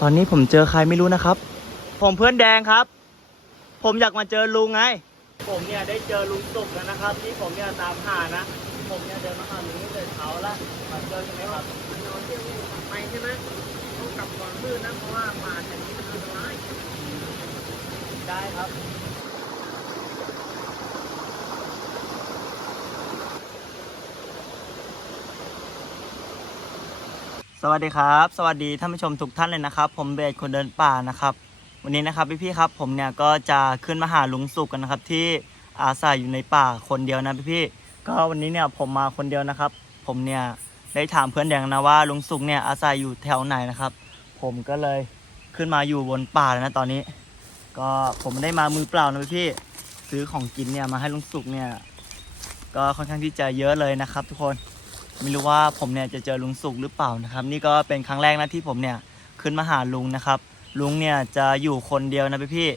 ตอนนี้ผมเจอใครไม่รู้นะครับ ผมเพื่อนแดงครับ ผมอยากมาเจอลุงไง ผมเนี่ยได้เจอลุงสุกแล้วนะครับ ที่ผมเนี่ยตามหานะ ผมเนี่ยเดินมาหาลุงตั้งแต่เช้าแล้วมาเจอใช่ไหมครับนอนเที่ยวไปใช่ไหมต้องกลับก่อนมืดนะเพราะว่าป่าแถวนี้มันอันตรายได้ครับ สวัสดีครับ สวัสดีท่านผู้ชมทุกท่านเลยนะครับ ผมเบสคนเดินป่านะครับ วันนี้นะครับพี่ๆครับผมเนี่ยก็จะขึ้นมาหาลุงสุกกันนะครับ ที่อาศัยอยู่ในป่าคนเดียวนะพี่ๆก็วันนี้เนี่ยผมมาคนเดียวนะครับ ผมเนี่ยได้ถามเพื่อนแดงนะว่าลุงสุกเนี่ยอาศัยอยู่แถวไหนนะครับ ผมก็เลยขึ้นมาอยู่บนป่าแล้วนะตอนนี้ ก็ผมได้มามือเปล่านะพี่ซื้อของกินเนี่ยมาให้ลุงสุกเนี่ย ก็ค่อนข้างที่จะเยอะเลยนะครับ ทุกคน ไม่รู้ว่าผมเนี่ยจะเจอลุงสุกหรือเปล่านะครับ นี่ก็เป็นครั้งแรกนะที่ผมเนี่ยขึ้นมาหาลุงนะครับ ลุงเนี่ยจะอยู่คนเดียวนะพี่พี่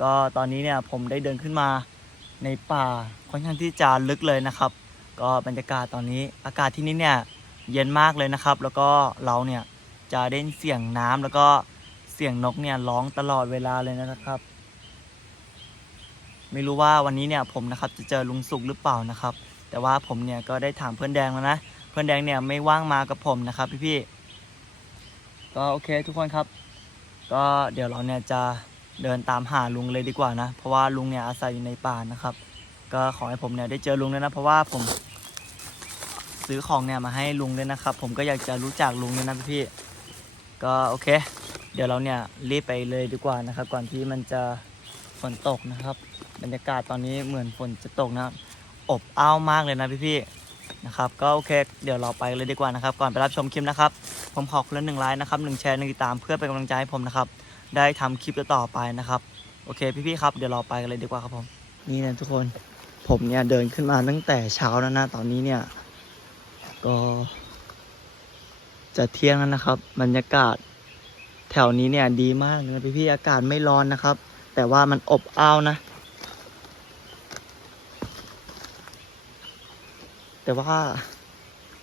ก็ตอนนี้เนี่ยผมได้เดินขึ้นมาในป่าค่อนข้างที่จะลึกเลยนะครับ ก็บรรยากาศตอนนี้อากาศที่นี่เนี่ยเย็นมากเลยนะครับ แล้วก็เราเนี่ยจะได้เสียงน้ำแล้วก็เสียงนกเนี่ยร้องตลอดเวลาเลยนะครับ ไม่รู้ว่าวันนี้เนี่ยผมนะครับจะเจอลุงสุกหรือเปล่านะครับ แต่ว่าผมเนี่ยก็ได้ถามเพื่อนแดงแล้วนะ เพื่อนแดงเนี่ยไม่ว่างมากับผมนะครับพี่ๆ ก็โอเคทุกคนครับ ก็เดี๋ยวเราเนี่ยจะเดินตามหาลุงเลยดีกว่านะ เพราะว่าลุงเนี่ยอาศัยอยู่ในป่านะครับ ก็ขอให้ผมเนี่ยได้เจอลุงด้วยนะ เพราะว่าผมซื้อของเนี่ยมาให้ลุงด้วยนะครับ ผมก็อยากจะรู้จักลุงด้วยนะพี่ๆก็โอเค เดี๋ยวเราเนี่ยรีบไปเลยดีกว่านะครับ ก่อนที่มันจะฝนตกนะครับ บรรยากาศตอนนี้เหมือนฝนจะตกนะครับ อบอ้าวมากเลยนะพี่ๆนะครับก็โอเค เดี๋ยวเราไปเลยดีกว่านะครับ ก่อนไปรับชมคลิปนะครับ ผมขอคนละหนึ่งไลค์นะครับหนึ่งแชร์หนึ่งติดตามเพื่อเป็นกำลังใจให้ผมนะครับ ได้ทำคลิปต่อไปนะครับ โอเคพี่ๆครับเดี๋ยวเราไปกันเลยดีกว่าครับผมนี่นะทุกคนผมเนี่ยเดินขึ้นมาตั้งแต่เช้าแล้วนะตอนนี้เนี่ย ก็จะเที่ยงแล้วนะครับ บรรยากาศแถวนี้เนี่ยดีมากเลยพี่ๆอากาศไม่ร้อนนะครับ แต่ว่ามันอบอ้าวนะ แต่ว่า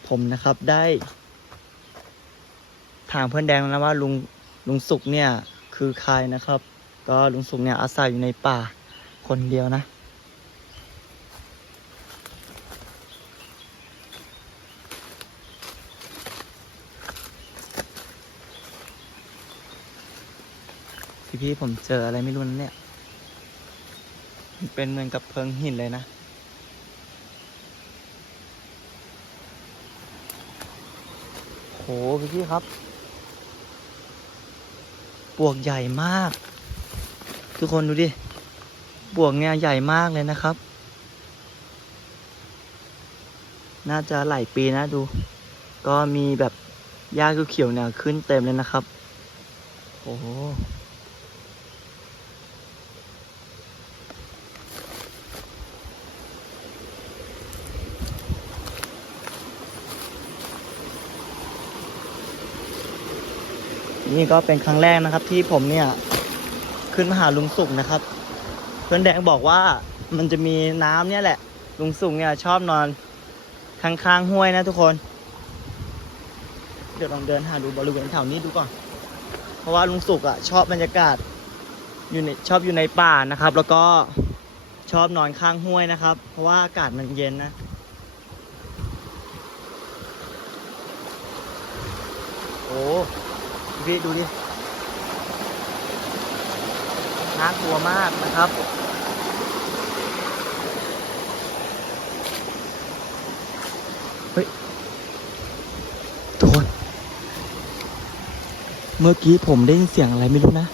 ผมนะครับได้ถามเพื่อนแดงแล้วนะว่าลุงลุงสุกเนี่ยคือใครนะครับ ก็ลุงสุกเนี่ยอาศัยอยู่ในป่าคนเดียวนะพี่ๆผมเจออะไรไม่รู้นะเนี่ย เป็นเหมือนกับเพิงหินเลยนะ โหพี่พี่ครับ ปวกใหญ่มาก ทุกคนดูดิ ปวกเนี่ยใหญ่มากเลยนะครับ น่าจะหลายปีนะดู ก็มีแบบหญ้าเขียวเนี่ยขึ้นเต็มเลยนะครับ โอ้ นี่ก็เป็นครั้งแรกนะครับ ที่ผมเนี่ย ขึ้นมาหาลุงสุกนะครับ เพื่อนแดงบอกว่ามันจะมีน้ำเนี่ยแหละ ลุงสุกเนี่ยชอบนอนข้างๆห้วยนะทุกคน เดี๋ยวลองเดินหาดูบริเวณแถวนี้ดูก่อน เพราะว่าลุงสุกอะ ชอบบรรยากาศอยู่ในชอบอยู่ในป่านะครับ แล้วก็ชอบนอนข้างห้วยนะครับ เพราะว่าอากาศมันเย็นนะโอ้ พี่ดูดิน่ากลัวมากนะครับ เฮ้ยทุกคนเมื่อกี้ผมได้ยินเสียงอะไรไม่รู้นะ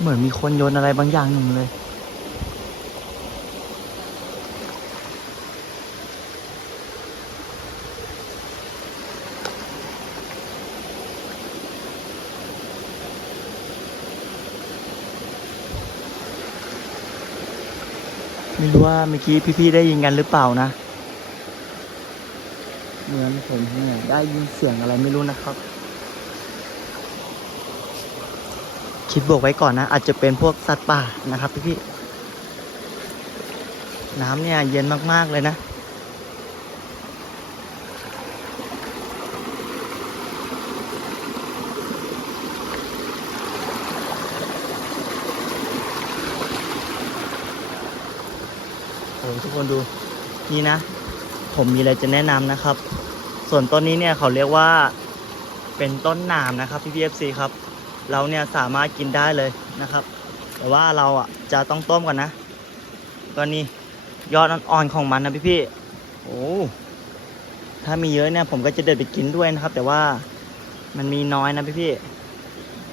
เหมือนมีคนโยนอะไรบางอย่างหนึ่งเลย รู้ว่าเมื่อกี้พี่ๆได้ยินกันหรือเปล่านะ เหมือนผมเนี่ยได้ยินเสียงอะไรไม่รู้นะครับ คิดบวกไว้ก่อนนะ อาจจะเป็นพวกสัตว์ป่านะครับพี่ๆน้ำเนี่ยเย็นมากๆเลยนะ กคนดูนี่นะ ผมมีอะไรจะแนะนำนะครับ ส่วนต้นนี้เนี่ยเขาเรียกว่าเป็นต้นหนามนะครับพี่พีเอฟซีครับ เราเนี่ยสามารถกินได้เลยนะครับ แต่ว่าเราอะจะต้องต้มก่อนนะก็นี่ยอดอ่อนๆของมันนะพี่พี่โอ้ถ้ามีเยอะเนี่ยผมก็จะเด็ดไปกินด้วยนะครับ แต่ว่ามันมีน้อยนะพี่พี่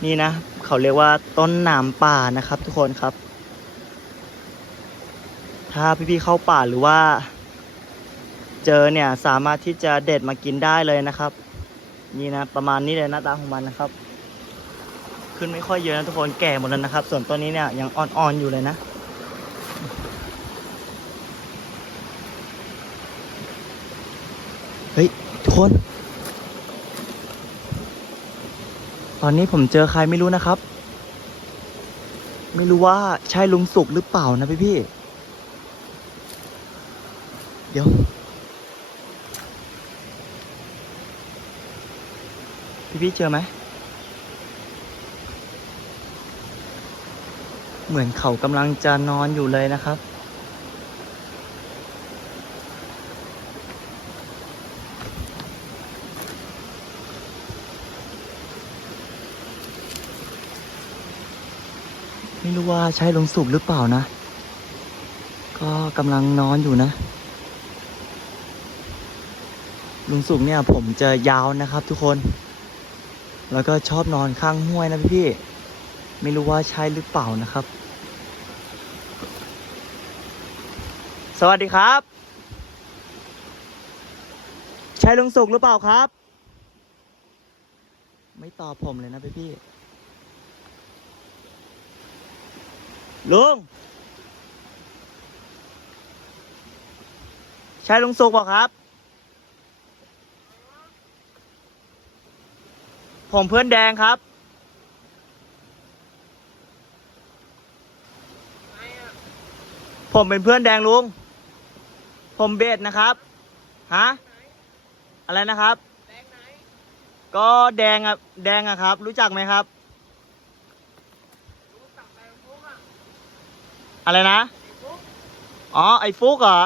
นี่นะ เขาเรียกว่าต้นหนามป่านะครับ ทุกคนครับ ถ้าพี่ๆเข้าป่าหรือว่า เจอเนี่ยสามารถที่จะเด็ดมากินได้เลยนะครับ นี่นะประมาณนี้เลยหน้าตาของมันนะครับ ขึ้นไม่ค่อยเยอะนะทุกคนแก่หมดแล้วนะครับ ส่วนตัวนี้เนี่ยยังอ่อนๆอยู่เลยนะเฮ้ยทุกคน ตอนนี้ผมเจอใครไม่รู้นะครับ ไม่รู้ว่าใช่ลุงสุกหรือเปล่านะพี่พี่ๆ ดี๋ยวพี่พี่ๆเจอไหม เหมือนเขากำลังจะนอนอยู่เลยนะครับ ไม่รู้ว่าใช่ลงสุกหรือเปล่านะ ก็กำลังนอนอยู่นะ ลุงสุกเนี่ยผมจะยาวนะครับทุกคน แล้วก็ชอบนอนข้างห้วยนะพี่ ไม่รู้ว่าใช่หรือเปล่านะครับ สวัสดีครับ ใช่ลุงสุกหรือเปล่าครับ ไม่ตอบผมเลยนะพี่พี่ลุง ใช่ลุงสุกเปล่าครับ ผมเพื่อนแดงครับ ผมเป็นเพื่อนแดงลุง ผมเบสนะครับ ฮะ อะไรนะครับ ก็แดงอะแดงอะครับ รู้จักไหมครับ อะไรนะ อ๋อ ไอ้ฟุกเหรอ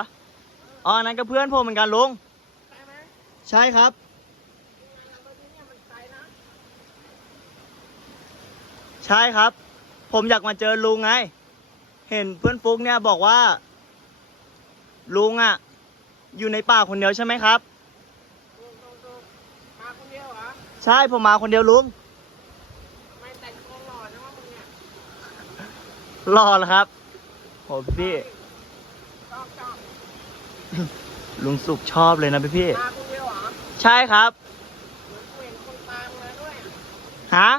อ๋อ นั้นก็เพื่อนผมเหมือนกันลุง ใช่ไหมใช่ครับ งานเราที่เนี่ยมันไกลนะ ใช่ครับ ผมอยากมาเจอลุงไง เห็นเพื่อนฟุกเนี่ยบอกว่า ลุงอะอยู่ในป่าคนเดียวใช่ไหมครับดูดูดูมาคนเดียวเหรอใช่ผมมาคนเดียวลุงทำไมแต่งตัวหล่อจังวะมึงเนี่ยรอแล้วครับโหพี่ชอบชอบลุงสุกชอบเลยนะพี่พี่มาคนเดียวเหรอใช่ครับเหมือนกูเห็นคนตามมาด้วยอะฮะ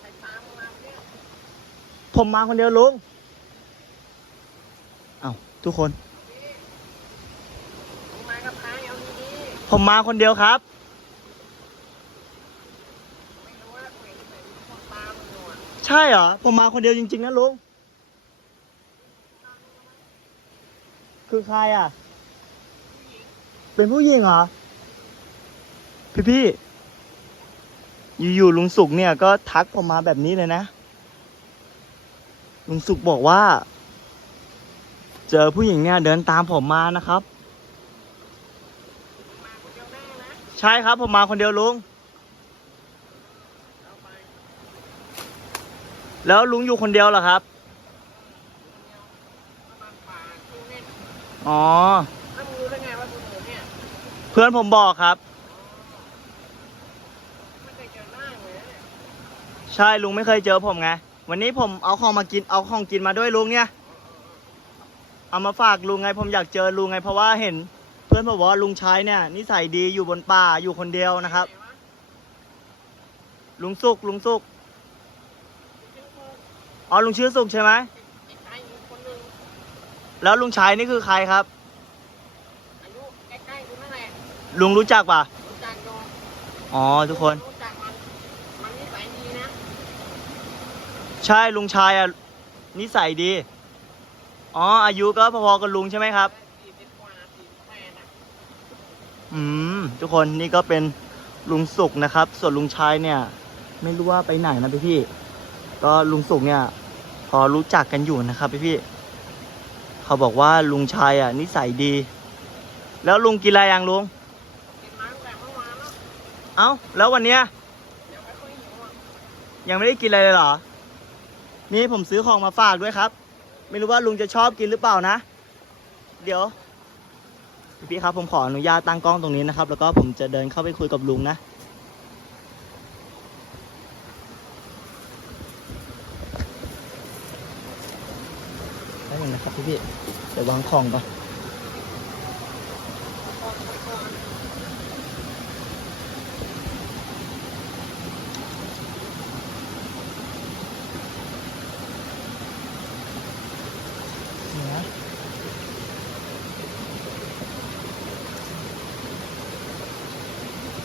ใครตามมาเนี่ย ผมมาคนเดียวลุง เอาทุกคน มากับใครเอาดีผมมาคนเดียวครับ ๆไม่รู้ว่ากูเห็นเห็นคนตามึงอยู่อะใช่เหรอ ผมมาคนเดียวจริง ๆนะลุง คือใครอะ เป็นผู้หญิงเหรอ พี่พี่ๆอยู่ๆลุงสุกเนี่ยก็ทักผมมาแบบนี้เลยนะ ลุงสุกบอกว่า เจอผู้หญิงเนี่ยเดินตามผมมานะครับมมนะใช่ครับผมมาคนเดียวลุง แล้วลุงอยู่คนเดียวเหรอครับ อ๋อ เพื่อนผมบอกครับ ใช่ลุงไม่เคยเจอผมไง วันนี้ผมเอาของมากินเอาของกินมาด้วยลุงเนี่ย เอามาฝากลุงไงผมอยากเจอลุงไงเพราะว่าเห็น เพื่อนผมบอกว่าลุงชายเนี่ยนิสัยดีอยู่บนป่าอยู่คนเดียวนะครับไหวลุงสุกลุงสุกชื่อกูอ๋อลุงชื่อสุกใช่ไหมไอ้ชายอีกคนหนึ่งแล้วลุงชายนี่คือใครครับอายุใกล้ๆกูนั่นแหละลุงรู้จักป่ะรู้จักโยอ๋อทุกคนรู้จักมันมันนิสัยดีนะ ใช่ลุงชายอะนิสัยดี อ๋อ อายุก็พอๆกับลุงใช่ไหมครับ อืม ทุกคนนี่ก็เป็นลุงสุกนะครับ ส่วนลุงชายเนี่ย ไม่รู้ว่าไปไหนนะพี่พี่ ก็ลุงสุกเนี่ย พอรู้จักกันอยู่นะครับพี่พี่ เขาบอกว่าลุงชายอะ นิสัยดี แล้วลุงกินอะไรยังลุง เอา้า แล้ววันเนี้ยยังไม่ได้กินอะไรเลยเหรอ นี่ผมซื้อของมาฝากด้วยครับ ไม่รู้ว่าลุงจะชอบกินหรือเปล่านะ เดี๋ยว พี่ครับผมขออนุญาตตั้งกล้องตรงนี้นะครับ แล้วก็ผมจะเดินเข้าไปคุยกับลุงนะ ได้ยินนะครับพี่พี่เดี๋ยววางของก่อน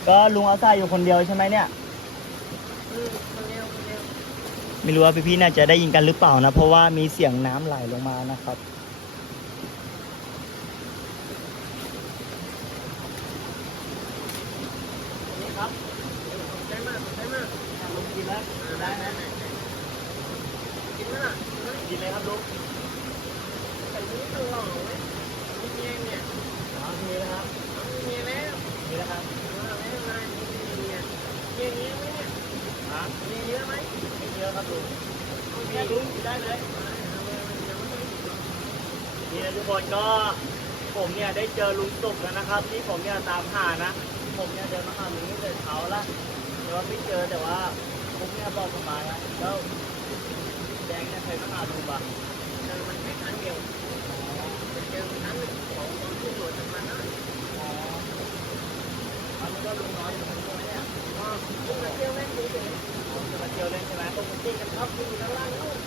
ก็ลุงเอาใส่อยู่คนเดียวใช่ไหมเนี่ย อืมคนเดียวคนเดียว ไม่รู้ว่าพี่ๆน่าจะได้ยินกันหรือเปล่านะ เพราะว่ามีเสียงน้ำไหลลงมานะครับ นี่ครับ ได้มากได้มาก ลุงกินแล้วได้ไหม กินไหมล่ะกินไหม กินเลยครับลุง แต่นี้ตลอดเลยมีเมียเนี่ย อ๋อมีแล้วครับ เอามีเมียแล้ว มีแล้วครับ เออแล้วนายมีเมียเมียเยอะไหมเนี่ย ฮะ เมียเยอะไหม ไม่เย อะครับลุงเนี่ยลุงกินได้เลยนี่นะทุกคนก็ ผมเนี่ยได้เจอลุงสุกแล้วนะครับ ที่ผมเนี่ยตามหานะ ผมเนี่ยเดินมาหาลุงตั้งแต่เช้าละแต่ว่าไม่เจอแต่ว่าผมเนี่ยบอกผมมานะแล้วแดงเนี่ยเคยมาหาลุงปะเจอมันแค่ครั้งเดียวเจอครั้งหนึ่งของตอนที่ตรวจทำมานะอ๋ออันก็ลุงน้อยอยู่ตรงนี้ไหมเนี่ยก็เพิ่งมาเที่ยวเล่นเฉย เที่ยวเล่นใช่ไหมปกติกันครับๆอยู่ด้านล่างนู่น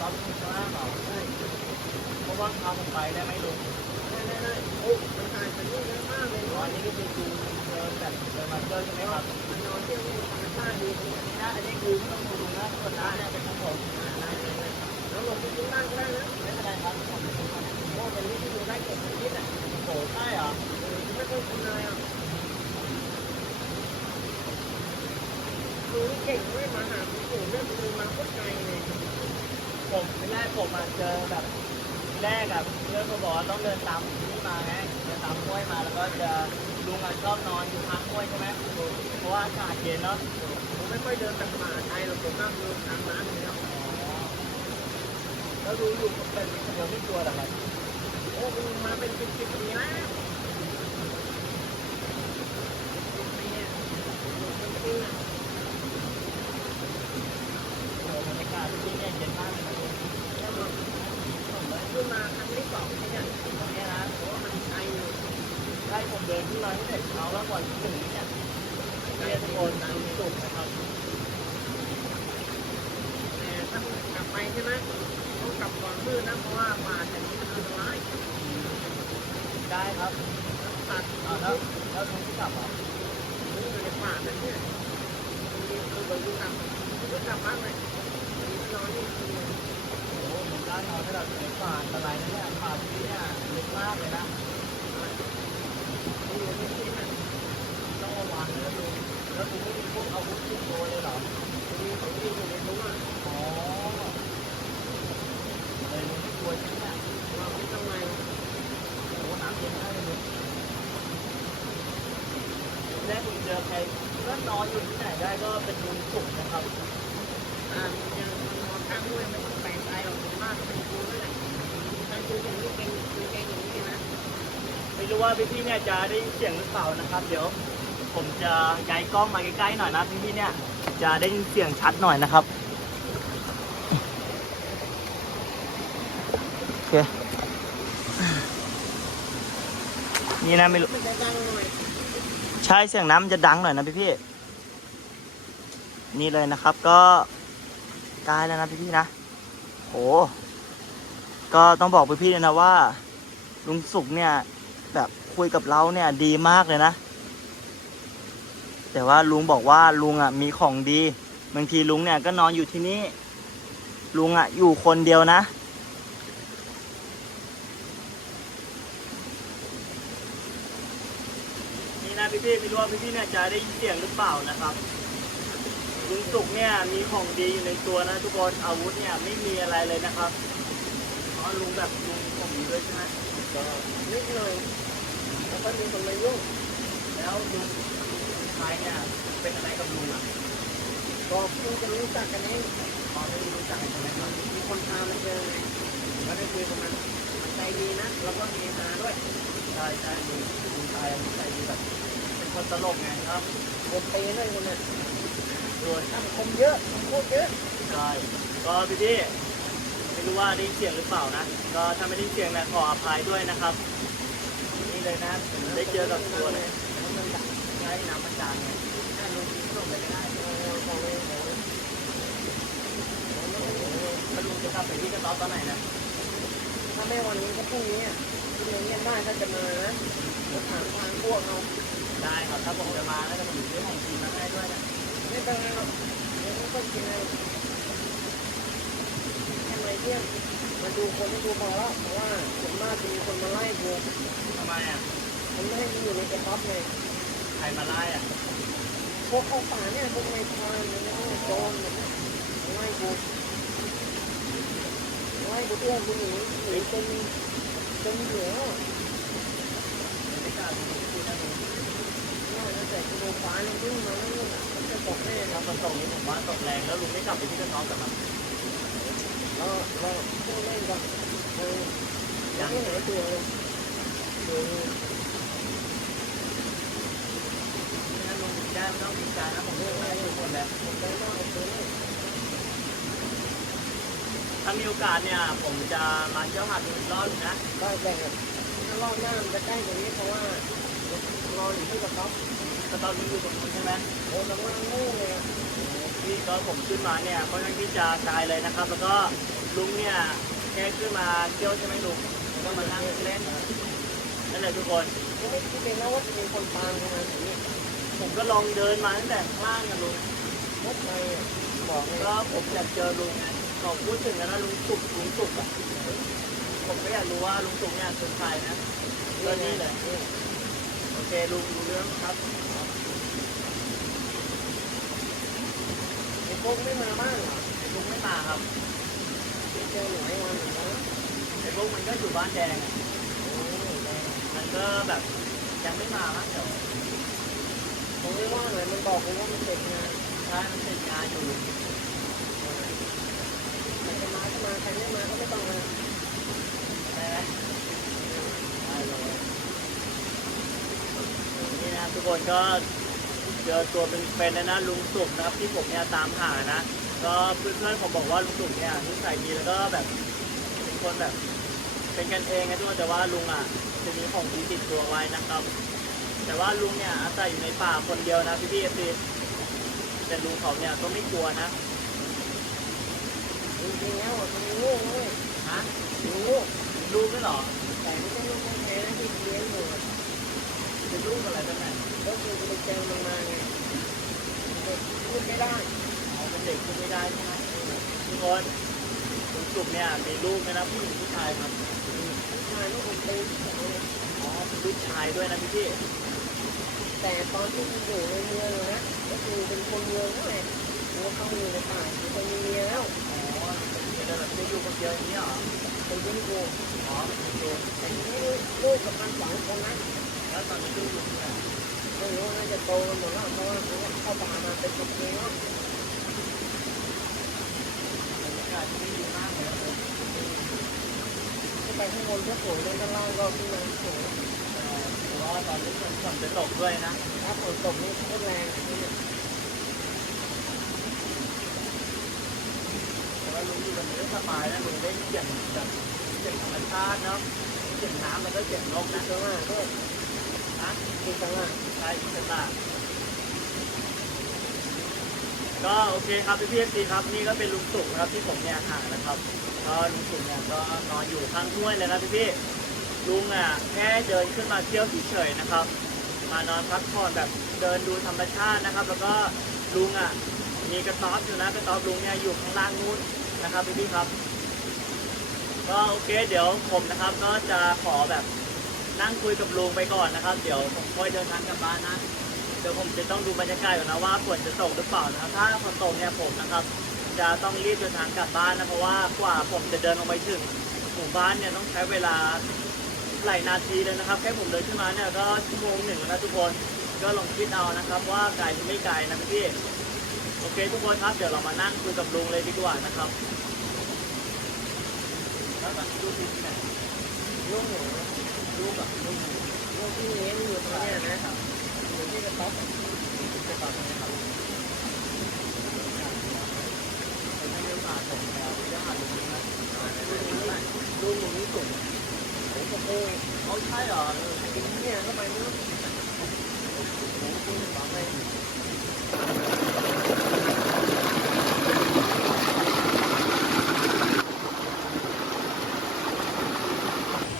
ตอนนี้จะว่างเหรอใช่เพราะว่าพาผมไปได้ไหมลุงได้ได้ได้โอ้มันถ่ายเป็นรูปเยอะมากเลยอ๋ออันนี้ก็คือดูเดินแบบเดินมาเที่ยวใช่ไหมครับมันนอนเที่ยวนี่ธรรมชาติดีนะอันนี้คือไม่ต้องดูนะส่วนน้าเนี่ยเป็นของผมแล้วลงไปข้างล่างก็ได้นะไม่เป็นไรครับผมเป็นคนเป็นรูปที่ดูได้เก็บชีวิตอะ โอ้ใช่เหรอ ไม่ค่อยคุ้นเลยอะดู นี่เก่งไม่มาหาคุณปู่เนี่ยดูมาโคตรไกลเลยผมไม่แรกผมมาเจอแบบแรกอะเพื่อนเขาบอกว่าต้องเดินตามที่มาไงเดินตามห้วยมาแล้วก็จะลุงอะชอบนอนอยู่ข้างห้วยใช่ไหมเพราะว่าอากาศเย็นเนาะผมไม่ค่อยเดินแบบป่าไทยหรอกผมนั่งดูทางร้านเลยครับแล้วดูอยู่เป็นเดียวไม่กลัวหรอครับโอ้มาเป็นสิบสิบปีแล้วสิบปีอะเป็นปีอะ โอ้บรรยากาศที่นี่เนี่ยเย็นมากเลยนะลุง แล้วมันขึ้นมาครั้งที่สองที่เนี่ย ตรงนี้นะ เพราะว่ามันไกลอยู่ ใช่ผมเดินขึ้นมาตั้งแต่เช้าแล้วกว่าจะถึงเนี่ยเรียนโอนทางสุดนะครับ แต่ถ้ากลับไปใช่ไหมต้องกลับก่อนมืดนะเพราะว่าป่าแถวนี้มันอันตราย ได้ครับ ตัด อ่าแล้วแล้วลุงที่กลับอะ นี่อยู่ในป่าแบบเนี้ยมีคือผมกลับผมกลับบ้านเลยนอนนี่คือ โอ้โหผมได้นอนที่แบบในป่าอะไรนะเนี่ยป่าที่เนี่ยลึกมากเลยนะ อยู่ในที่นั่น ต้องระวังนะลุงแล้วลุงไม่มีพวกอาวุธติดตัวเลยเหรอ มีของที่อยู่ในตู้อะ อ๋อเลยลุงไม่กลัวใช่ไหมเนี่ย เราไม่ต้องไง โอ้โหน้ำเย็นมากเลยลุงแรกลุงเจอใครก็นอนอยู่ที่ไหนได้ก็เป็นลุงสุกนะครับ อ่ายังมันนอนข้างด้วยไม่ต้องแปลงใจหรอกผมว่าเป็นครูนั่นแหละถ้าคืออย่างนี้เป็นคือแกอย่างนี้นะ ไม่รู้ว่า พี่ๆเนี่ยจะได้ยินเสียงหรือเปล่านะครับ เดี๋ยวผมจะย้ายกล้องมาใกล้ๆหน่อยนะพี่ๆเนี่ยจะได้ยินเสียงชัดหน่อยนะครับโอเคนี่นะไม่รู้ใช่เสียงน้ำจะดังหน่อยนะพี่พี่นี่เลยนะครับก็ใกล้แล้วนะพี่พี่นะโอ้ก็ต้องบอกพี่พี่เลยนะว่าลุงสุกเนี่ยแบบ คุยกับเราเนี่ยดีมากเลยนะ แต่ว่าลุงบอกว่าลุงอะมีของดี บางทีลุงเนี่ยก็นอนอยู่ที่นี่ ลุงอะอยู่คนเดียวนะ นี่นะพี่พี่ๆไม่รู้ว่าพี่พี่ๆเนี่ยจะได้ยินเสียงหรือเปล่านะครับลุงสุกเนี่ยมีของดีอยู่ในตัวนะทุกคนอาวุธเนี่ยไม่มีอะไรเลยนะครับลุงแบบลุงผมอยู่ด้วยใช่ไหมก็นิดหน่อย แล้วก็มีคนมายุ่ง แล้วลุงชายเนี่ยเป็นอะไรกับลุงอะก็เพิ่งจะรู้จักกันเองพอไม่รู้จักใช่ไหมครับมีคนพามาเจอไงก็ได้คุยกับมันมันใจดีนะ แล้วก็มีฮาด้วยใช่ใช่ลุงลุงชายลุงชายดีแบบเป็นคนตลกไงครับบนเปย์ด้วยคนน่ะโดยทำคมเยอะคำพูดเยอะใช่ก็พี่พี่ไม่รู้ว่าได้ยินเสียงหรือเปล่านะ ก็ถ้าไม่ได้ยินเสียงนะขออภัยด้วยนะครับนี่ เลยนะผมได้เจอกับตัวเลยใช้น้ำมันจางไงถ้าลงทุนส่งไปไม่ได้เออของเลยของเลยถ้าลุงจะกลับไปที่กระต๊อบตอนไหนนะ ถ้าไม่วันนี้ก็พรุ่งนี้อะพรุ่งนี้ได้ถ้าจะมานะก็ถามทางพวกเอาได้ครับถ้าผมจะมาแล้วจะผมซื้อของกินมาให้ด้วยนะไม่เป็นไรหรอกเดี๋ยวก็กินอะไรแค่มาเที่ยงมาดูคนไม่ดูพอแล้วเพราะว่าส่วนมากจะมีคนมาไล่กูำไมอะมันไม่ให้กูอยู่ในกระต๊อบไงใครมาไล่อะพวกเข้าป่าเนี่ยพวกในพรานเนี่ยพวกโจรเนี่ยไล่กูไล่กูเตี้ยกูหนีหนีจนจนเหลือไม่กล้าลุงไม่คุยนะลุงน่าจะแต่กูโดนฟ้าเนี่ยวิ่งมาแล้วนู่นอะมันจะตกแน่คถ้ารับฝนตกนี่ผมว่าตกแรงแล้วลุงไม่กลับไปที่กระต๊อบกับมันแล้วเราพูดเล่นก่อนเออยังไม่ไหนตัวเลยลุงถ้าลุง ได้ไม่ต้องดีใจนะผมเลือกให้ทุกคนและผมใจมากผมเลยถ้ามีโอกาสเนี่ย ผมจะมาเที่ยวหาดลุงอีกรอบหนึงนะได้แต่ถ้ารอบหน้ามันจะใกล้กว่านี้เพราะว่ารออยู่ที่กระต๊อบกระต๊อบลุงอยู่ตรงนู้นใช่ไหมโอ้กำลังงูเลยอะที่ก็ผมขึ้นมาเนี่ยค่อนข้างที่จะไกลเลยนะครับ แล้วก็ลุงเนี่ยแค่ขึ้นมาเที่ยวใช่ไหมลุงแล้วก็มานั่งเล่น นั่นแหละทุกคนก็ไม่คิดเลยนะว่าจะมีคนตามขนาดนี้ผมก็ลองเดินมาตั้งแต่ข้างล่างนะลุงรถไฟอะบอกเลยก็ผมอยากเจอลุงไงขอพูดถึงนะลุงสุกลุงสุกอะผมก็อยากรู้ว่าลุงสุกเนี่ยเป็นใครนะก็นี่เลยโอเคลุงรู้เรื่องครับไอ้พวกไม่มาบ้านเหรอลุงไม่มาครับไม่เจอหลายวันเหมือนกันนะไอ้พวกมันก็อยู่บ้านแดงอะโอ้ยแดง มันก็แบบยังไม่มามั้งเดี๋ยวผมไม่ว่าเลยมันบอกผมว่ามันเสร็จงานถ้ามันเสร็จงานอยู่ใครจะมาก็มาใครไม่มาก็ไม่ต้องมาได้ไหมได้เลยนี่นะทุกคนก็เจอตัวเป็นๆแล้วนะลุงสุกนะครับที่ผมเนี่ยตามหานะ ก็เพื่อนๆผมบอกว่าลุงสุกเนี่ยนิสัยดีแล้วก็แบบเป็นคนแบบ เป็นกันเองนะทุกคนแต่ว่าลุงอะจะมีของดีติดตัวไว้นะครับ แต่ว่าลุงเนี่ยอาศัยอยู่ในป่าคนเดียวนะพี่พี่เอฟซีแต่ลุงเขาเนี่ยก็ไม่กลัวนะจริงๆแล้วอะมันมีลูกนะเว้ยฮะมีลูกลูกด้วยเหรอแต่ไม่ใช่ลูกแท้ๆนะที่เลี้ยงอยู่อะเป็นลูกอะไรกันไหนก็คือจะไปเจอมันมาไงเด็กพูดไม่ได้อ๋อเป็นเด็กพูดไม่ได้ใช่ไหมทุกคนลุงสุกเนี่ยมีลูกไหมนะผู้หญิงผู้ชายครับ ผู้ชายลูกผมตีสองเลยอ๋อเป็นลูกชายด้วยนะพี่พี่แต่ตอนที่มันอยู่ในเมืองอะนะก็คือเป็นคนเมืองนั่นแหละหัวเขาอยู่ในป่าคือคนมีเมียแล้วอ๋อเป็นแบบไม่อยู่คนเดียวอย่างนี้เหรอเป็นที่กูอ๋อเป็นตัวแต่ทีนี้ลูกกับมันสองคนนะแล้วตอนนี้ลูกอยู่ที่ไหนไม่รู้ว่าน่าจะโตกันหมดแล้วเพราะว่าเขาเข้าป่ามาเป็นสิบปีแล้วบรรยากาศที่นี่ดีมากเลยนะ ขึ้น ไปข้างบนก็สวยด้านล่างก็ขึ้นมาสวยเออเพราะว่าตอนนี้ฝนฝนจะตกด้วยนะ ถ้าฝนตกนี่โคตรแรงอะที่เนี่ยแต่ว่าลุงอยู่แบบนี้ก็สบายนะลุงได้เสียงแบบเสียงธรรมชาติเนาะเสียงน้ำแล้วก็เสียงนกมีนะสง่าด้วยนะมีสง่าใช่อิสระก็โอเคครับพี่พี่เอฟซีครับนี่ก็เป็นลุงสุกนะครับที่ผมเนี่ยหานะครับ ก็ลุงสุกเนี่ยก็นอนอยู่ข้างห้วยเลยนะพี่พี่ลุงอะแค่เดินขึ้นมาเที่ยวเฉยๆนะครับ มานอนพักผ่อนแบบเดินดูธรรมชาตินะครับ แล้วก็ลุงอะมีกระต๊อบอยู่นะกระต๊อบลุงเนี่ยอยู่ข้างล่างนู้นนะครับพี่พี่ครับ ก็โอเคเดี๋ยวผมนะครับ ก็จะขอแบบนั่งคุยกับลุงไปก่อนนะครับ เดี๋ยวผมค่อยเดินทางกลับบ้านนะเดี๋ยวผมจะต้องดูบรรยากาศก่อนนะว่าฝนจะตกหรือเปล่านะครับ ถ้าฝนตกเนี่ยผมนะครับ จะต้องรีบเดินทางกลับบ้านนะเพราะว่ากว่าผมจะเดินลงไปถึงหมู่บ้านเนี่ยต้องใช้เวลาหลายนาทีเลยนะครับแค่ผมเดินขึ้นมาเนี่ยก็ชั่วโมงหนึ่งแล้วนะทุกคนก็ลองคิดเอานะครับ ว่าไกลหรือไม่ไกลนะพี่โอเค ทุกคนครับเดี๋ยวเรามานั่งคุยกับลุงเลยดีกว่านะครับแล้วตอนนี้ลูกที่ไหนลูกหนูลูกกับลูกลูกที่เลี้ยงอยู่ตรงนี้นะครับอยู่ที่กระต๊อบจะตอบยังไงครับผมไม่ได้ผ่านผมแลูกหนูนี่สูงผมก็โอ้เขาใช่เหรอกินเนี่ยเข้าไปไม่รู้ผมกินหวังเลย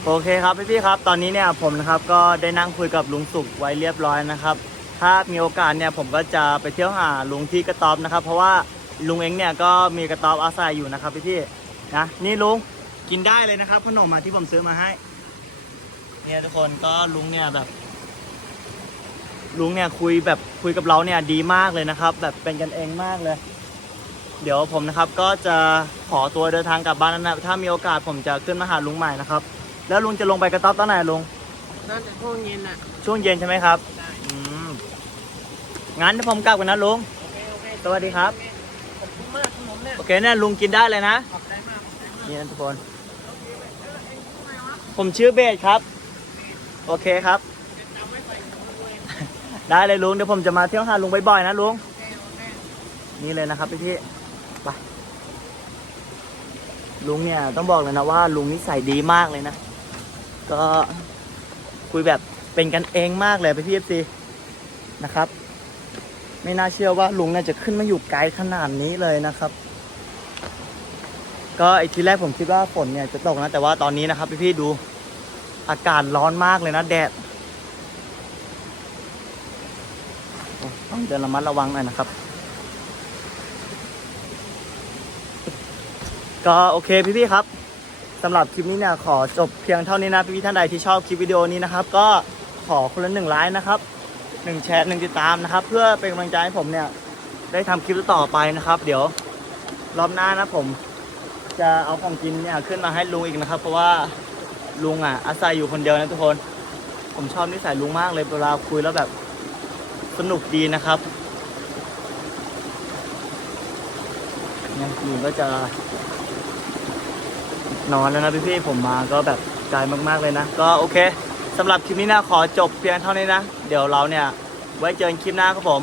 โอเคครับพี่ๆครับ ตอนนี้เนี่ยผมนะครับก็ได้นั่งคุยกับลุงสุขไว้เรียบร้อยนะครับ ถ้ามีโอกาสเนี่ยผมก็จะไปเที่ยวหาลุงที่กระต๊อบนะครับ เพราะว่า ลุงเองเนี่ยก็มีกระต๊อบอาศัยอยู่นะครับพี่ๆนะนี่ลุงกินได้เลยนะครับขนมมาที่ผมซื้อมาให้ เนี่ยทุกคนก็ลุงเนี่ยแบบ ลุงเนี่ยคุยแบบคุยกับเราเนี่ยดีมากเลยนะครับ แบบเป็นกันเองมากเลย เดี๋ยวผมนะครับก็จะขอตัวเดินทางกลับบ้านแล้วนะถ้ามีโอกาสผมจะขึ้นมาหาลุงใหม่นะครับ แล้วลุงจะลงไปกระต๊อบตอนไหนลุงน่าจะช่วงเย็นน่ะ ช่วงเย็นใช่ไหมครับ ได้ อืมงั้นเดี๋ยวผมกลับกันนะลุงโอเคโอเคสวัสดีครับขอบคุณ มากขนมเนี่ยโอเคเนี่ยลุงกินได้เลยนะ ขอบใจมากขอบใจมากนี่นะทุกคน ผมชื่อเบสครับ โอเคครับจำไว้ใส่ถุงด้วยได้เลยลุงเดี๋ยวผมจะมาเที่ยวหาลุงบ่อยๆนะลุง โอเคโอเคนี่เลยนะครับพี่พี่ไปลุงเนี่ยต้องบอกเลยนะว่า ลุงนิสัยดีมากเลยนะ ก็คุยแบบเป็นกันเองมากเลยพี่พี่เอฟซีนะครับ ไม่น่าเชื่อว่าลุงเนี่ยจะขึ้นมาอยู่ไกลขนาดนี้เลยนะครับ ก็ไอทีแรกผมคิดว่าฝนเนี่ยจะตกนะ แต่ว่าตอนนี้นะครับพี่พี่ๆดูอากาศร้อนมากเลยนะแดดต้องเดินระมัดระวังหน่อยนะครับ ก็โอเคพี่ๆครับสำหรับคลิปนี้เนี่ยขอจบเพียงเท่านี้นะพี่ๆท่านใดที่ชอบคลิปวิดีโอนี้นะครับ ก็ขอคนละหนึ่งไลค์นะครับ หนึ่งแชร์หนึ่งติดตามนะครับ เพื่อเป็นกำลังใจให้ผมเนี่ย ได้ทำคลิปต่อไปนะครับ เดี๋ยวรอบหน้านะผม จะเอาของกินเนี่ยขึ้นมาให้ลุงอีกนะครับ เพราะว่าลุงอะ อาศัยอยู่คนเดียวนะทุกคน ผมชอบนิสัยลุงมากเลยเวลาคุยแล้วแบบสนุกดีนะครับเนี่ยลุงก็จะ นอนแล้วนะพี่ๆผมมาก็แบบไกลมากๆเลยนะ ก็โอเค สำหรับคลิปนี้นะขอจบเพียงเท่านี้นะ เดี๋ยวเราเนี่ย ไว้เจอกันคลิปหน้าครับผม